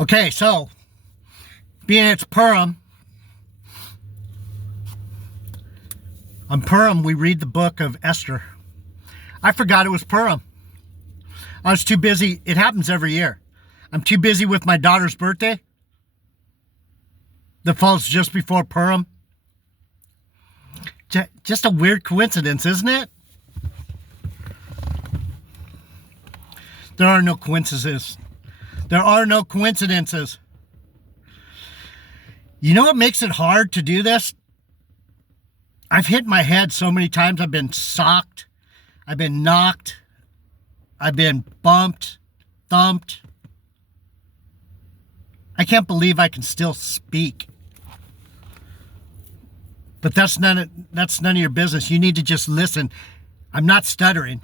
Okay, so being it's Purim, on Purim we read the book of Esther. I forgot it was Purim. I was too busy. It happens every year. I'm too busy with my daughter's birthday that falls just before Purim. Just a weird coincidence, isn't it? There are no coincidences. There are no coincidences. You know what makes it hard to do this? I've hit my head so many times. I've been socked. I've been knocked. I've been bumped, thumped. I can't believe I can still speak. But that's none of your business. You need to just listen. I'm not stuttering.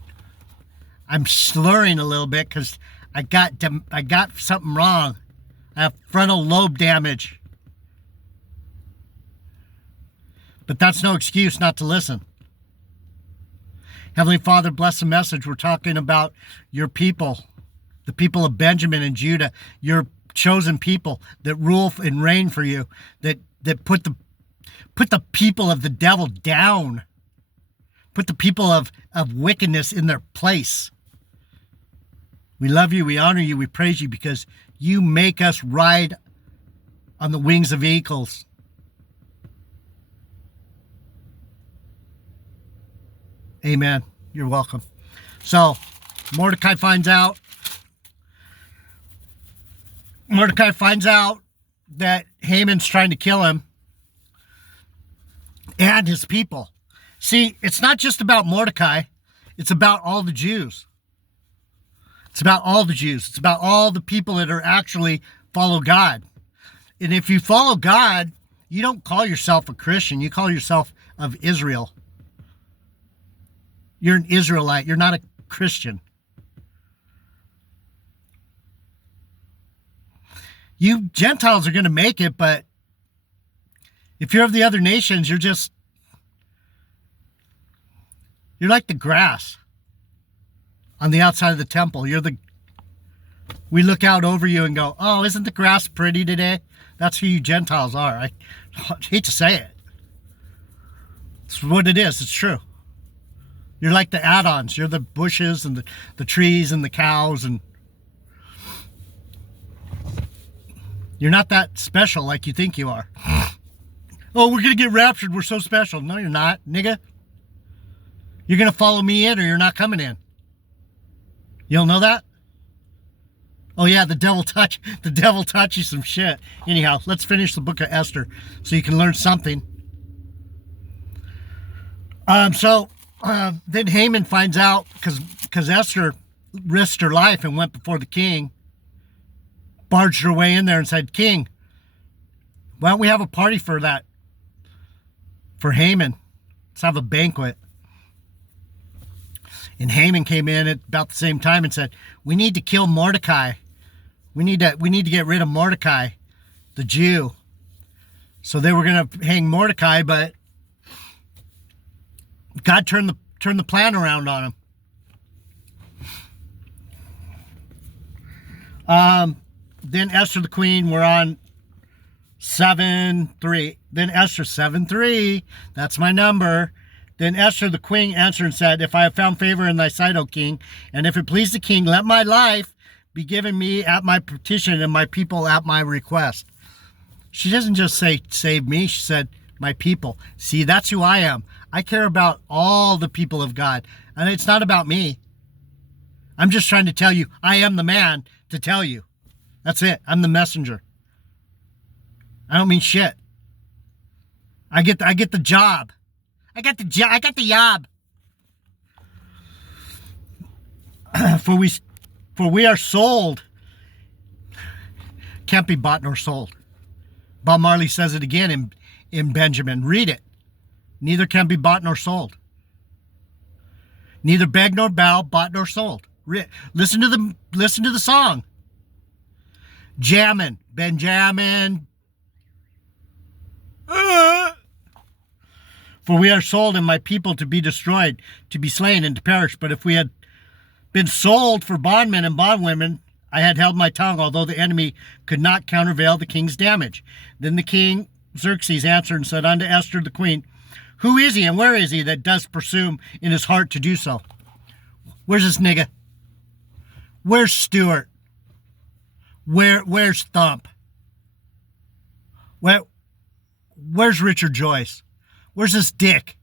I'm slurring a little bit because I got something wrong. I have frontal lobe damage. But that's no excuse not to listen. Heavenly Father, bless the message. We're talking about your people, the people of Benjamin and Judah, your chosen people that rule and reign for you, that put the people of the devil down, put the people of wickedness in their place. We love you, we honor you, we praise you because you make us ride on the wings of eagles. Amen. You're welcome. So, Mordecai finds out that Haman's trying to kill him and his people. See, it's not just about Mordecai. It's about all the Jews. It's about all the Jews. It's about all the people that are actually follow God. And if you follow God, you don't call yourself a Christian. You call yourself of Israel. You're an Israelite. You're not a Christian. You Gentiles are going to make it, but if you're of the other nations, you're like the grass on the outside of the temple. We look out over you and go, oh, isn't the grass pretty today? That's who you Gentiles are. I hate to say it. It's what it is. It's true. You're like the add-ons. You're the bushes and the trees and the cows, and you're not that special like you think you are. Oh, we're going to get raptured. We're so special. No, you're not, nigga. You're going to follow me in or you're not coming in. You don't know that? Oh yeah, the devil taught you some shit. Anyhow, let's finish the book of Esther so you can learn something. Then Haman finds out because Esther risked her life and went before the king, barged her way in there and said, King, why don't we have a party for Haman? Let's have a banquet. And Haman came in at about the same time and said, we need to kill Mordecai. We need to get rid of Mordecai, the Jew. So they were going to hang Mordecai, but God turned the plan around on him. Then Esther the queen, we're on 7:3. Then Esther 7:3, that's my number. Then Esther the queen answered and said, if I have found favor in thy sight, O king, and if it please the king, let my life be given me at my petition and my people at my request. She doesn't just say, save me. She said, my people. See, that's who I am. I care about all the people of God. And it's not about me. I'm just trying to tell you, I am the man to tell you. That's it. I'm the messenger. I don't mean shit. I get the job. I got the job. For we are sold. Can't be bought nor sold. Bob Marley says it again in Benjamin. Read it. Neither can be bought nor sold. Neither beg nor bow, bought nor sold. Listen to the song. Jammin', Benjamin. For we are sold and my people to be destroyed, to be slain and to perish. But if we had been sold for bondmen and bondwomen, I had held my tongue, although the enemy could not countervail the king's damage. Then the king Xerxes answered and said unto Esther the queen, who is he and where is he that does presume in his heart to do so? Where's this nigga? Where's Stuart? Where's Thump? Where's Richard Joyce? Where's this dick?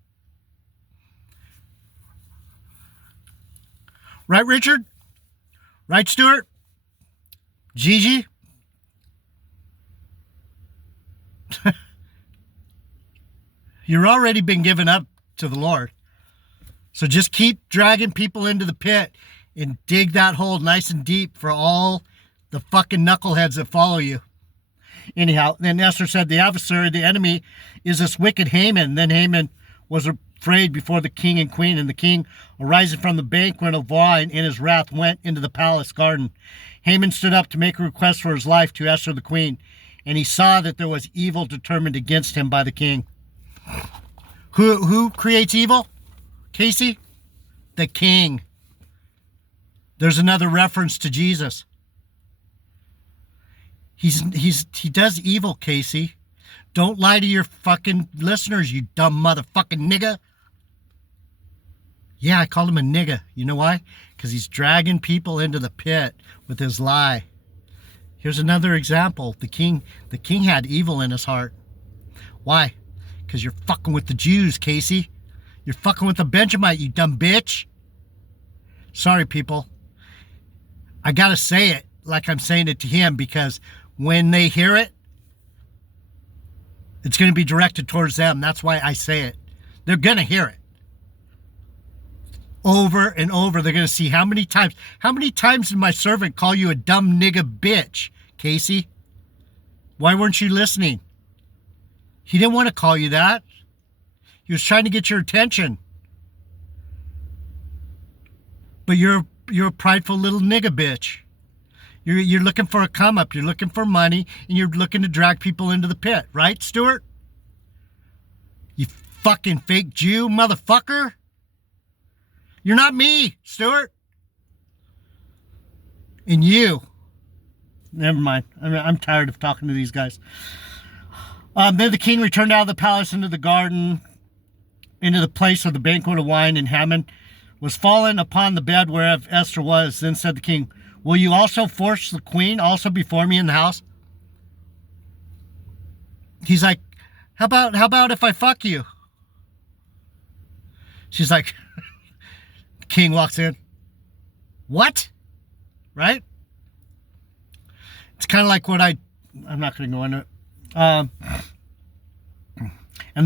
Right, Richard? Right, Stuart? Gigi? You're already been given up to the Lord. So just keep dragging people into the pit and dig that hole nice and deep for all the fucking knuckleheads that follow you. Anyhow, then Esther said, the adversary, the enemy, is this wicked Haman. Then Haman was afraid before the king and queen, and the king, arising from the banquet of wine in his wrath, went into the palace garden. Haman stood up to make a request for his life to Esther the queen, and he saw that there was evil determined against him by the king. Who creates evil, Casey? The king. There's another reference to Jesus. He does evil, Casey. Don't lie to your fucking listeners, you dumb motherfucking nigga. Yeah, I called him a nigga. You know why? Because he's dragging people into the pit with his lie. Here's another example. The king had evil in his heart. Why? Because you're fucking with the Jews, Casey. You're fucking with the Benjamite, you dumb bitch. Sorry, people. I gotta say it like I'm saying it to him, because when they hear it, it's going to be directed towards them. That's why I say it. They're going to hear it. Over and over, they're going to see how many times did my servant call you a dumb nigga bitch, Casey? Why weren't you listening? He didn't want to call you that. He was trying to get your attention. But you're a prideful little nigga bitch. You're looking for a come up, you're looking for money, and you're looking to drag people into the pit, right, Stuart? You fucking fake Jew motherfucker. You're not me, Stuart. And you. Never mind. I'm tired of talking to these guys. Then the king returned out of the palace into the garden, into the place of the banquet of wine, and Haman was fallen upon the bed whereof Esther was. Then said the king, will you also force the queen also before me in the house? He's like, how about if I fuck you? She's like, the king walks in. What? Right? It's kind of like what I'm not going to go into it. And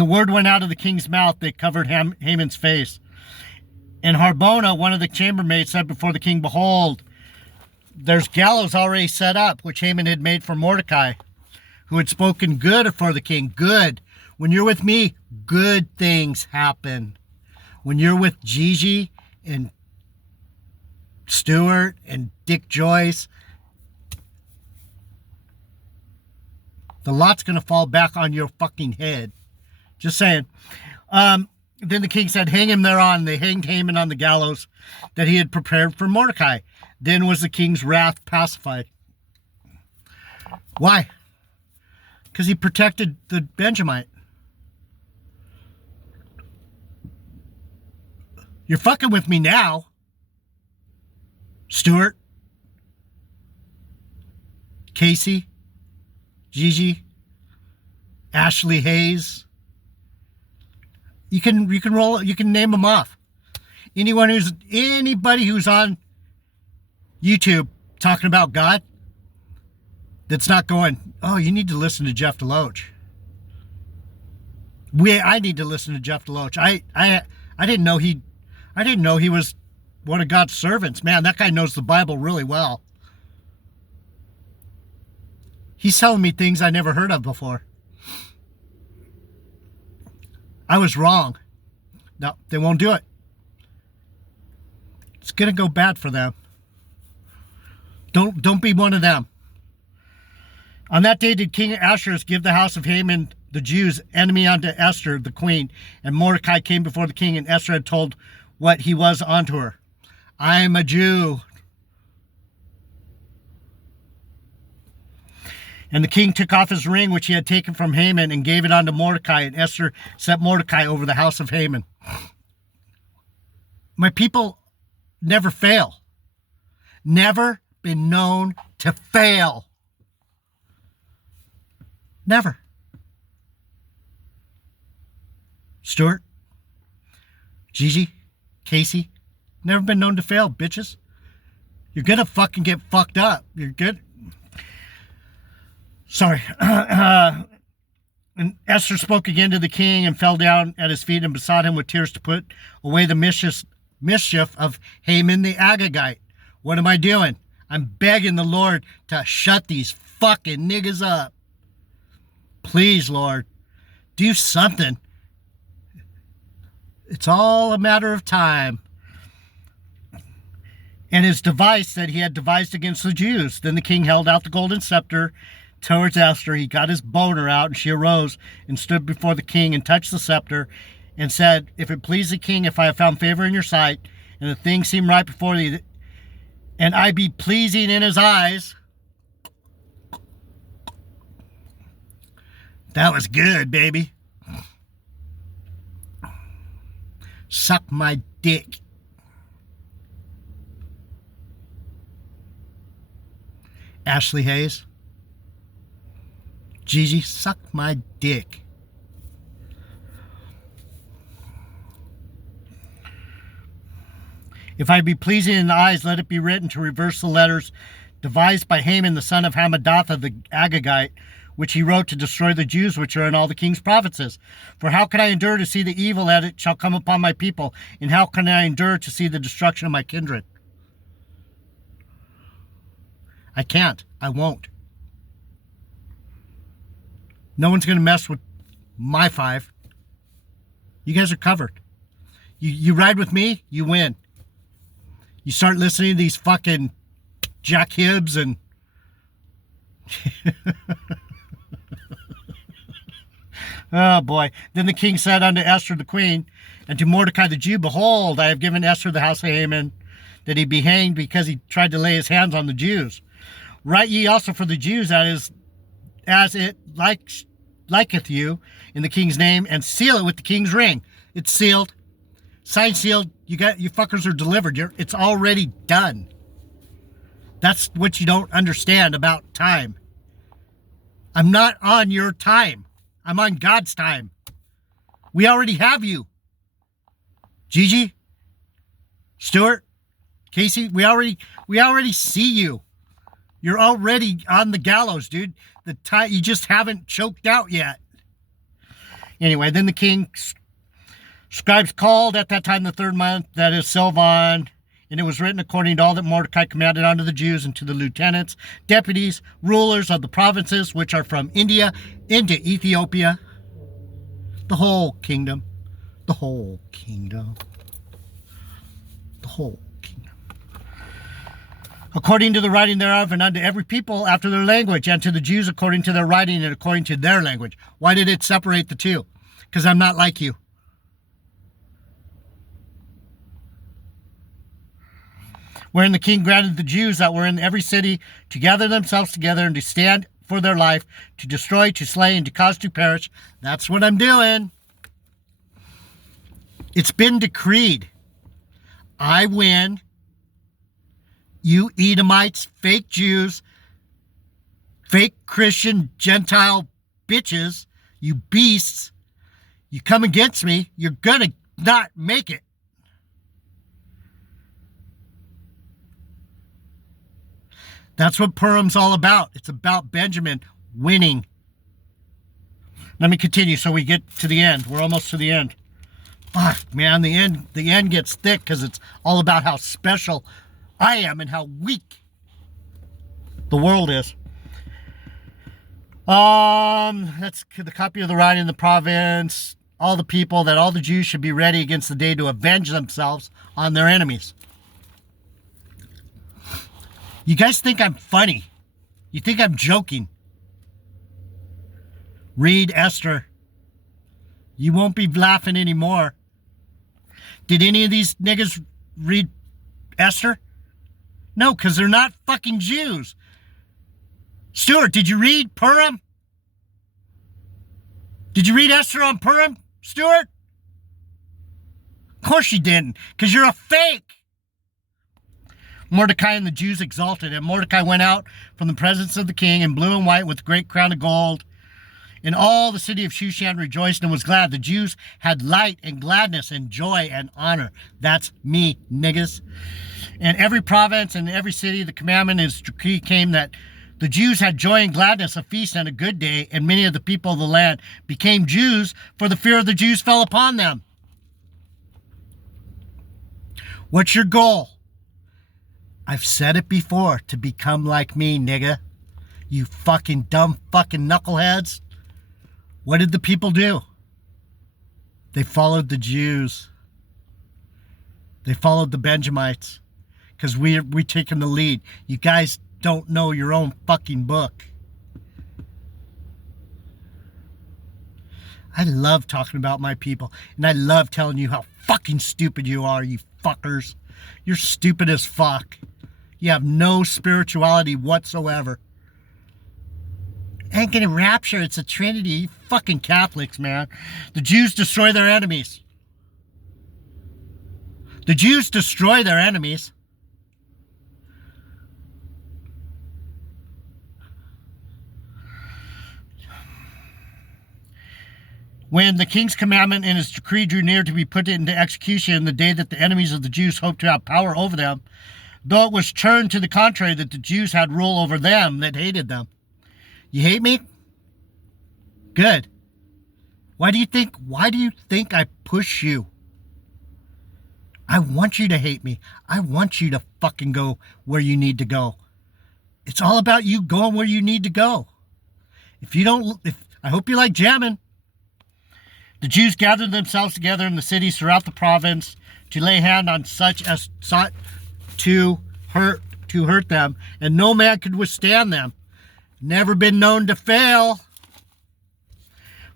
the word went out of the king's mouth that covered Haman's face. And Harbona, one of the chambermaids, said before the king, behold, there's gallows already set up, which Haman had made for Mordecai, who had spoken good for the king. Good. When you're with me, good things happen. When you're with Gigi and Stuart and Dick Joyce, the lot's going to fall back on your fucking head. Just saying. Then the king said, hang him thereon. They hanged Haman on the gallows that he had prepared for Mordecai. Then was the king's wrath pacified. Why? Because he protected the Benjamite. You're fucking with me now, Stuart, Casey, Gigi, Ashley Hayes. You can roll. You can name them off. Anybody who's on YouTube talking about God, that's not going, oh, you need to listen to Jeff DeLoach. I need to listen to Jeff DeLoach. I didn't know he was one of God's servants. Man, that guy knows the Bible really well. He's telling me things I never heard of before. I was wrong. No, they won't do it. It's going to go bad for them. Don't be one of them. On that day did King Ahasuerus give the house of Haman the Jews enemy unto Esther the queen, and Mordecai came before the king, and Esther had told what he was unto her. I am a Jew. And the king took off his ring, which he had taken from Haman, and gave it unto Mordecai. And Esther set Mordecai over the house of Haman. My people never fail. Never been known to fail. Never. Stuart, Gigi, Casey, never been known to fail, bitches. You're gonna fucking get fucked up. You're good. Sorry. And Esther spoke again to the king and fell down at his feet and besought him with tears to put away the mischief of Haman the Agagite. What am I doing? I'm begging the Lord to shut these fucking niggas up. Please, Lord, do something. It's all a matter of time. And his device that he had devised against the Jews. Then the king held out the golden scepter towards Esther. He got his boner out, and she arose and stood before the king and touched the scepter and said, if it please the king, if I have found favor in your sight, and the thing seem right before thee, and I be pleasing in his eyes. That was good, baby. Suck my dick. Ashley Hayes. Gigi, suck my dick. If I be pleasing in the eyes, let it be written to reverse the letters devised by Haman the son of Hammedatha the Agagite, which he wrote to destroy the Jews which are in all the king's provinces. For how can I endure to see the evil that it shall come upon my people? And how can I endure to see the destruction of my kindred? I can't. I won't. No one's going to mess with my 5. You guys are covered. You ride with me, you win. You start listening to these fucking Jack Hibbs and... Oh, boy. Then the king said unto Esther the queen, and to Mordecai the Jew, behold, I have given Esther the house of Haman, that he be hanged because he tried to lay his hands on the Jews. Write ye also for the Jews, that is, as it liketh you, in the king's name, and seal it with the king's ring. It's sealed. Signed, sealed. You fuckers are delivered. It's already done. That's what you don't understand about time. I'm not on your time. I'm on God's time. We already have you. Gigi, Stuart, Casey, we already see you. You're already on the gallows, dude. The time, you just haven't choked out yet. Anyway, then the king's scribes called at that time the 3rd month, that is Silvan, and it was written according to all that Mordecai commanded unto the Jews, and to the lieutenants, deputies, rulers of the provinces which are from India into Ethiopia. The whole kingdom. The whole kingdom. The whole kingdom. According to the writing thereof, and unto every people after their language, and to the Jews according to their writing and according to their language. Why did it separate the two? Because I'm not like you. Wherein the king granted the Jews that were in every city to gather themselves together and to stand for their life, to destroy, to slay, and to cause to perish. That's what I'm doing. It's been decreed. I win. You Edomites, fake Jews, fake Christian, Gentile bitches, you beasts, you come against me, you're gonna not make it. That's what Purim's all about. It's about Benjamin winning. Let me continue so we get to the end. We're almost to the end. Fuck, man, the end gets thick because it's all about how special I am and how weak the world is. That's the copy of the writing in the province. All the people, that all the Jews should be ready against the day to avenge themselves on their enemies. You guys think I'm funny. You think I'm joking. Read Esther. You won't be laughing anymore. Did any of these niggas read Esther? No, because they're not fucking Jews. Stuart, did you read Purim? Did you read Esther on Purim, Stuart? Of course you didn't, because you're a fake. Mordecai and the Jews exalted him. Mordecai went out from the presence of the king in blue and white with a great crown of gold. And all the city of Shushan rejoiced and was glad. The Jews had light and gladness and joy and honor. That's me, niggas. And every province and every city, the commandment and decree came that the Jews had joy and gladness, a feast and a good day, and many of the people of the land became Jews, for the fear of the Jews fell upon them. What's your goal? I've said it before, to become like me, nigga. You fucking dumb fucking knuckleheads. What did the people do? They followed the Jews. They followed the Benjamites. Because we're taking the lead. You guys don't know your own fucking book. I love talking about my people. And I love telling you how fucking stupid you are, you fuckers. You're stupid as fuck. You have no spirituality whatsoever. Ain't gonna rapture, it's a trinity. You fucking Catholics, man. The Jews destroy their enemies. The Jews destroy their enemies. When the king's commandment and his decree drew near to be put into execution, the day that the enemies of the Jews hoped to have power over them, though it was turned to the contrary, that the Jews had rule over them that hated them. You hate me? Good. Why do you think I push you? I want you to hate me. I want you to fucking go where you need to go. It's all about you going where you need to go. I hope you like jamming. The Jews gathered themselves together in the cities throughout the province to lay hand on such as sought to hurt them, and no man could withstand them. Never been known to fail.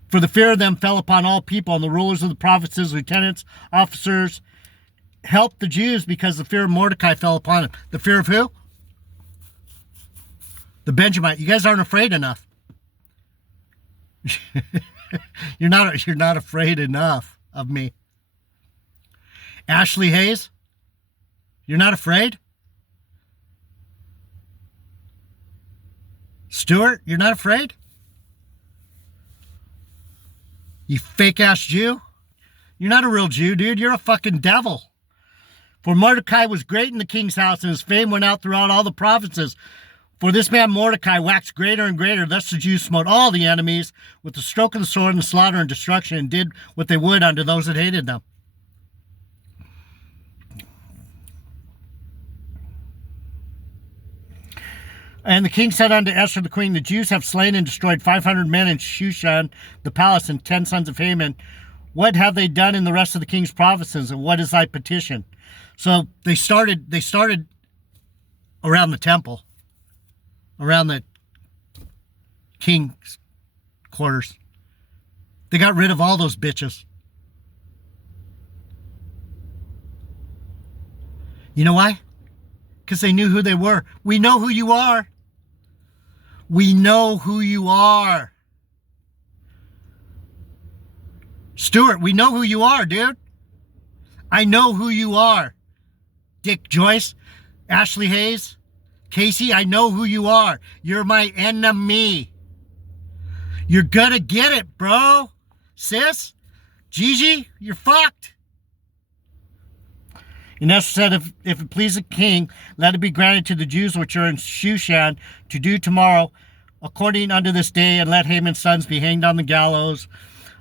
For the fear of them fell upon all people, and the rulers of the provinces, lieutenants, officers, helped the Jews because the fear of Mordecai fell upon them. The fear of who? The Benjamite. You guys aren't afraid enough. You're not afraid enough of me. Ashley Hayes, you're not afraid? Stuart, you're not afraid? You fake ass Jew? You're not a real Jew, dude. You're a fucking devil. For Mordecai was great in the king's house, and his fame went out throughout all the provinces. For this man Mordecai waxed greater and greater. Thus the Jews smote all the enemies with the stroke of the sword and slaughter and destruction, and did what they would unto those that hated them. And the king said unto Esther the queen, the Jews have slain and destroyed 500 men in Shushan, the palace, and 10 sons of Haman. What have they done in the rest of the king's provinces, and what is thy petition? So they started around the temple, around the king's quarters. They got rid of all those bitches. You know why? Because they knew who they were. We know who you are. We know who you are. Stuart, we know who you are, dude. I know who you are. Dick Joyce, Ashley Hayes, Casey, I know who you are. You're my enemy. You're gonna get it, bro. Sis, Gigi, you're fucked. And Esther said, if it please the king, let it be granted to the Jews which are in Shushan to do tomorrow according unto this day, and let Haman's sons be hanged on the gallows.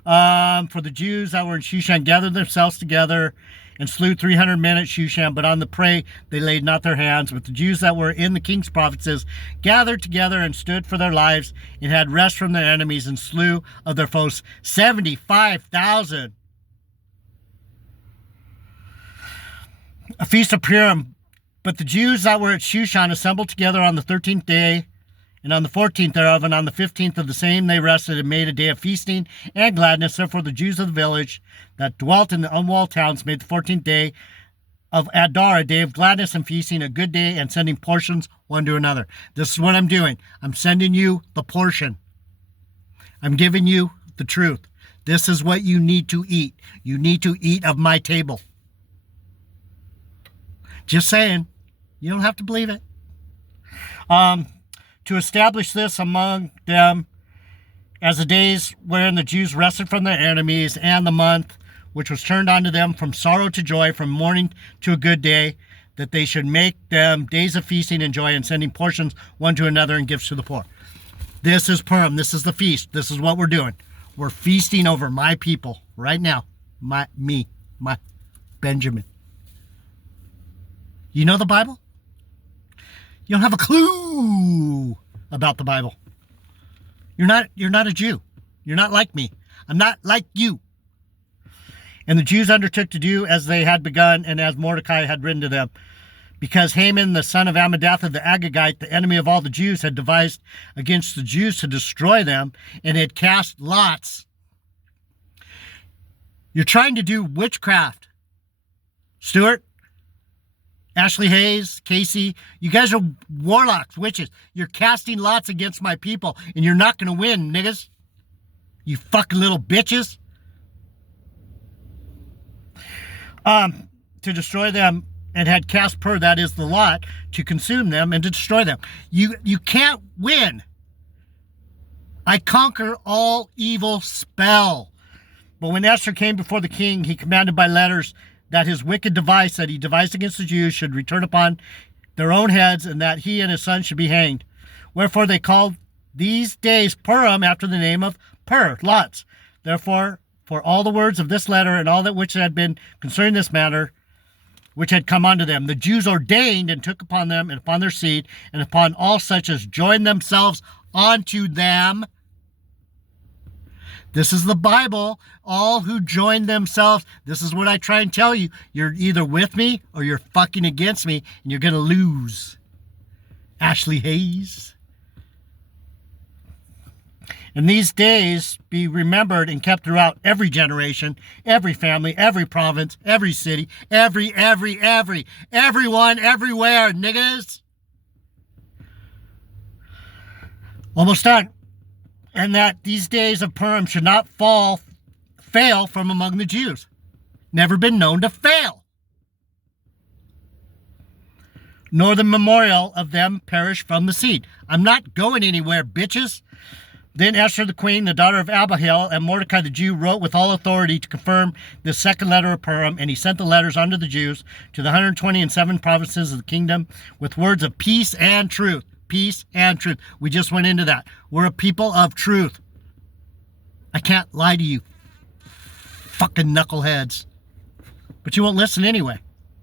For the Jews that were in Shushan gathered themselves together and slew 300 men at Shushan, but on the prey they laid not their hands. But the Jews that were in the king's provinces gathered together and stood for their lives, and had rest from their enemies, and slew of their foes 75,000. A feast of Purim. But the Jews that were at Shushan assembled together on the 13th day, and on the 14th thereof, and on the 15th of the same they rested, and made a day of feasting and gladness. Therefore the Jews of the village that dwelt in the unwalled towns made the 14th day of Adar, a day of gladness and feasting, a good day, and sending portions one to another. This is what I'm doing. I'm sending you the portion. I'm giving you the truth. This is what you need to eat. You need to eat of my table. Just saying. You don't have to believe it. To establish this among them as the days wherein the Jews rested from their enemies, and the month which was turned unto them from sorrow to joy, from mourning to a good day, that they should make them days of feasting and joy, and sending portions one to another and gifts to the poor. This is Purim. This is the feast. This is what we're doing. We're feasting over my people right now. My Benjamin. You know the Bible? You don't have a clue about the Bible. You're not a Jew. You're not like me. I'm not like you. And the Jews undertook to do as they had begun, and as Mordecai had written to them, because Haman, the son of Ammedatha the Agagite, the enemy of all the Jews, had devised against the Jews to destroy them, and had cast lots. You're trying to do witchcraft. Stuart, Ashley Hayes, Casey, you guys are warlocks, witches. You're casting lots against my people, and you're not going to win, niggas. You fucking little bitches. To destroy them, and had cast pur, that is the lot, to consume them and to destroy them. You can't win. I conquer all evil spell. But when Esther came before the king, he commanded by letters that his wicked device that he devised against the Jews should return upon their own heads, and that he and his son should be hanged. Wherefore they called these days Purim, after the name of Pur, lots. Therefore, for all the words of this letter and all that which had been concerning this matter, which had come unto them, the Jews ordained and took upon them and upon their seed and upon all such as joined themselves unto them. This is the Bible. All who joined themselves. This is what I try and tell you. You're either with me or you're fucking against me, and you're going to lose. Ashley Hayes. And these days be remembered and kept throughout every generation, every family, every province, every city, everyone, everywhere, niggas. Almost done. And that these days of Purim should not fail from among the Jews. Never been known to fail. Nor the memorial of them perish from the seed. I'm not going anywhere, bitches. Then Esther the queen, the daughter of Abihail, and Mordecai the Jew wrote with all authority to confirm the second letter of Purim, and he sent the letters unto the Jews to the 127 provinces of the kingdom with words of peace and truth. Peace and truth. We just went into that. We're a people of truth. I can't lie to you, fucking knuckleheads. But you won't listen anyway,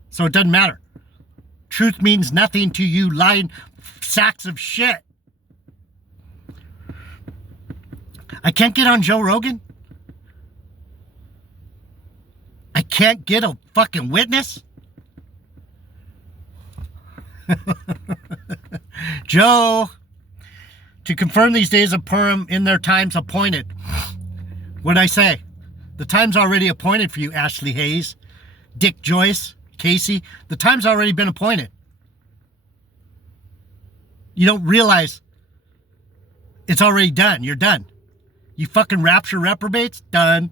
so it doesn't matter. Truth means nothing to you lying sacks of shit. I can't get on Joe Rogan. I can't get a fucking witness. Joe, to confirm these days of Purim in their times appointed. What'd I say? The time's already appointed for you, Ashley Hayes, Dick Joyce, Casey. The time's already been appointed. You don't realize it's already done. You're done. You fucking rapture reprobates? Done.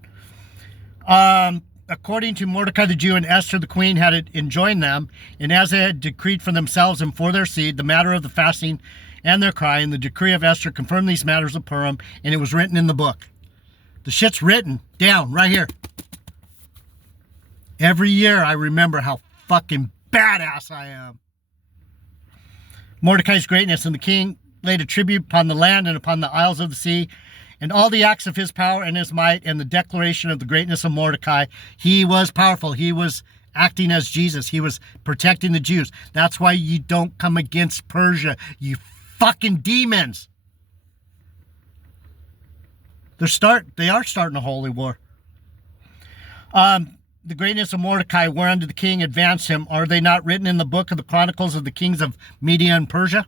According to Mordecai the Jew and Esther the queen had enjoined them, and as they had decreed for themselves and for their seed, the matter of the fasting and their crying, the decree of Esther confirmed these matters of Purim, and it was written in the book. The shit's written down right here. Every year I remember how fucking badass I am. Mordecai's greatness, and the king laid a tribute upon the land and upon the isles of the sea, and all the acts of his power and his might, and the declaration of the greatness of Mordecai. He was powerful. He was acting as Jesus. He was protecting the Jews. That's why you don't come against Persia, you fucking demons. They are starting a holy war. The greatness of Mordecai, whereunto the king advanced him, are they not written in the book of the chronicles of the kings of Media and Persia?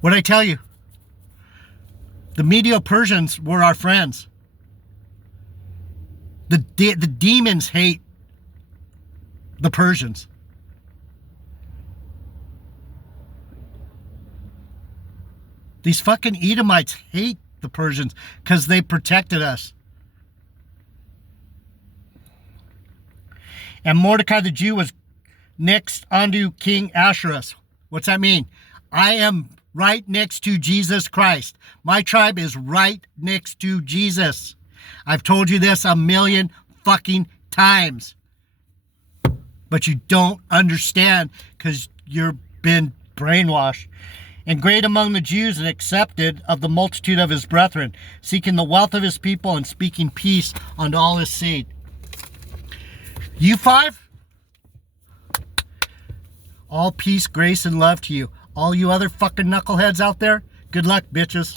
What'd I tell you? The Medo-Persians were our friends. The demons hate The Persians. These fucking Edomites hate the Persians because they protected us. And Mordecai the Jew was next unto King Ahasuerus. What's that mean? I am right next to Jesus Christ. My tribe is right next to Jesus. I've told you this a million fucking times. But you don't understand because you've been brainwashed. And great among the Jews and accepted of the multitude of his brethren, seeking the wealth of his people and speaking peace unto all his seed. You five, all peace, grace, and love to you. All you other fucking knuckleheads out there, good luck, bitches.